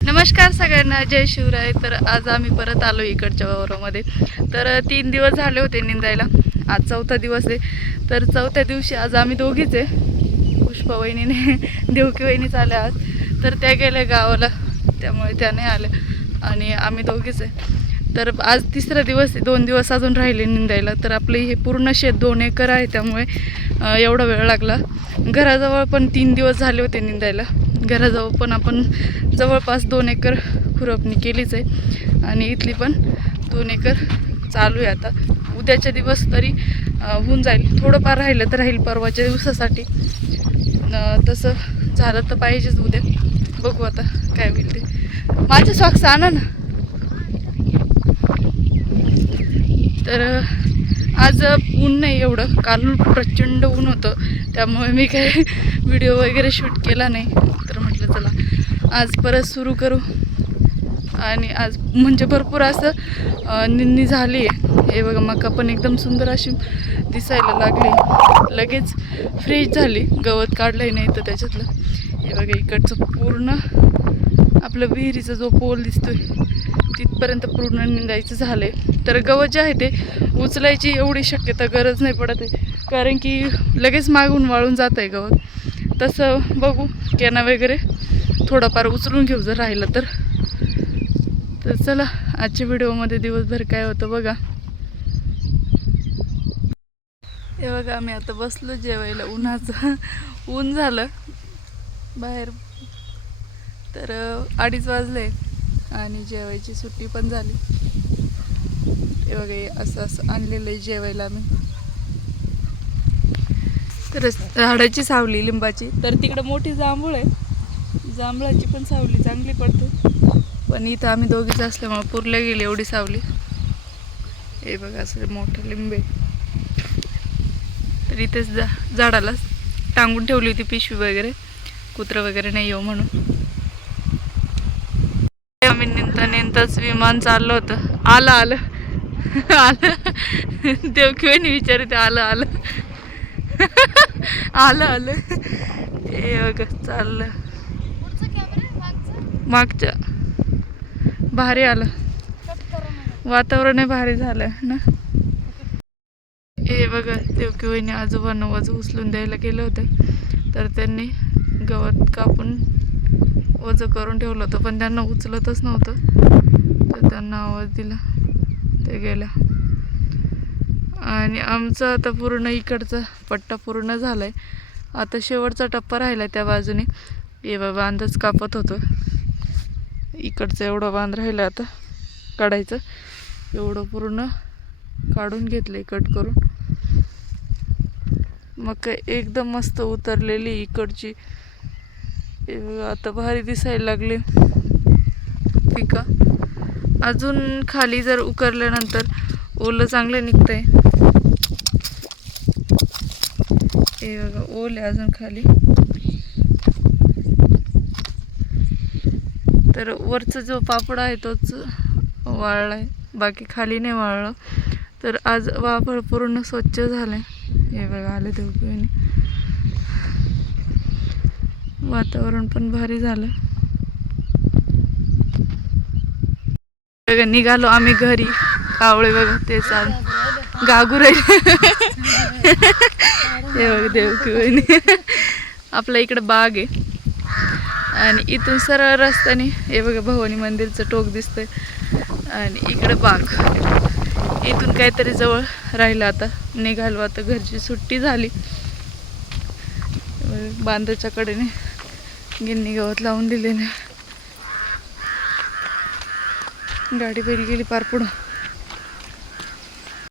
नमस्कार सगळ्यांना जय शिवराय. तर आज आम्ही परत आलो इकडच्या वावरामध्ये. तर तीन दिवस झाले होते निंदायला. आज चौथा दिवस आहे. तर चौथ्या दिवशी आज आम्ही दोघीच आहे. पुष्पा वहिनीने देवकी वहिनीच आल्या आज. तर त्या गेल्या गावाला. त्यामुळे त्या नाही आल्या. आणि आम्ही दोघीच आहे. तर आज तिसरा दिवस आहे. दोन दिवस अजून राहिले निंदायला. तर आपले हे पूर्ण शेत दोन एकर आहे. त्यामुळे एवढा वेळ लागला. घराजवळ पण तीन दिवस झाले होते निंदायला. घराजवळ पण आपण जवळपास दोन एकर खुरपणी केलीच आहे. आणि इथली पण दोन एकर चालू आहे आता. उद्याच्या दिवस तरी होऊन जाईल. थोडंफार राहिलं तर राहील परवाच्या दिवसासाठी. तसं झालं तर पाहिजेच उद्या. बघू आता काय होईल ते. माझे सॉक्स आणा ना. तर आज ऊन नाही एवढं. काल प्रचंड ऊन होतं. त्यामुळे मी काही व्हिडिओ वगैरे शूट केला नाही. म्हटलं चला आज परत सुरू करू. आणि आज म्हणजे भरपूर असं निन्नी झाली आहे. हे बघा मका पण एकदम सुंदर अशी दिसायला लागली. लगेच फ्रेश झाली. गवत काढलंही नाही तर त्याच्यातलं. हे बघा इकडचं पूर्ण आपलं विहिरीचा जो पोल दिसतोय तिथपर्यंत पूर्ण निंदायचं झालंय. तर गवत जे आहे ते उचलायची एवढी शक्यता गरज नाही पडत आहे. कारण की लगेच मागून वाळून जात आहे गवत. तसं बघू कॅना वगैरे. थोडाफार उचलून घेऊ जर राहिलं तर. तर चला आजच्या व्हिडिओमध्ये दिवसभर काय होतं बघा. हे बघा आम्ही आता बसलो जेवायला. उन्हाचं ऊन झालं. बाहेर. तर अडीच वाजले आणि जेवायची सुट्टी पण झाली. हे बघा असं असं आणलेलं आहे जेवायला आम्ही. झाडाची सावली लिंबाची. तर तिकडं मोठी जांभूळ आहे. जांभळाची पण सावली चांगली पडते. पण इथं आम्ही दोघीच असल्यामुळे पुरल्या गेली एवढी सावली. हे बघा असं मोठं लिंबे. तर इथेच जा झाडाला टांगून ठेवली होती पिशवी वगैरे. कुत्रं वगैरे नाही येऊ म्हणून. आम्ही नेमता नेमताच विमान चाललं होतं. आलं आलं. आलं. देवकिवानी विचारते आलं आलं. आलं आलं. हे बघ चाललं. मागच्या. भारी आलं. वातावरण भारी झालं ना? हे बघा देवकी वहिनी आजोबांना वज उचलून द्यायला गेलं होतं. तर त्यांनी गवत कापून वज करून ठेवलं होतं पण त्यांना उचलतच नव्हतं. तर त्यांना आवाज दिला. ते गेल्या आणि आमचं आता पूर्ण इकडचा पट्टा पूर्ण झाला आहे आता शेवटचा टप्पा राहिला त्या बाजूने. ये बाबा अंदाज कापत होतो इकडचं एवढं बांध राहिलं आता काढायचं. एवढं पूर्ण काढून घेतलं कट करून. मग काय एकदम मस्त उतरलेली इकडची. आता भारी दिसायला लागली. पिका. अजून खाली जर उकरल्यानंतर ओलं चांगलं निघतंय. हे बघा ओल आहे अजून खाली. तर वरचा जो पापड आहे तोच वाळला आहे बाकी खाली नाही वाळलं. तर आज वापड पूर्ण स्वच्छ झालं आहे हे बघा आले देवकिवानी वातावरण पण भारी झालं. बघा निघालो आम्ही घरी. कावळे बघा ते चाल. गागू राहिले देव बघा देवकिवानी आपल्या बाग आहे. आणि इथून सरळ रस्त्याने हे बघा भवानी मंदिरचं टोक दिसतंय. आणि इकडं बाग. इथून काहीतरी जवळ राहिलं आता. निघालो आता घरची सुट्टी झाली. बांधाच्या कडेने गिन्नी गवत लावून दिलेले गाडी बैल गेली पार पुढं.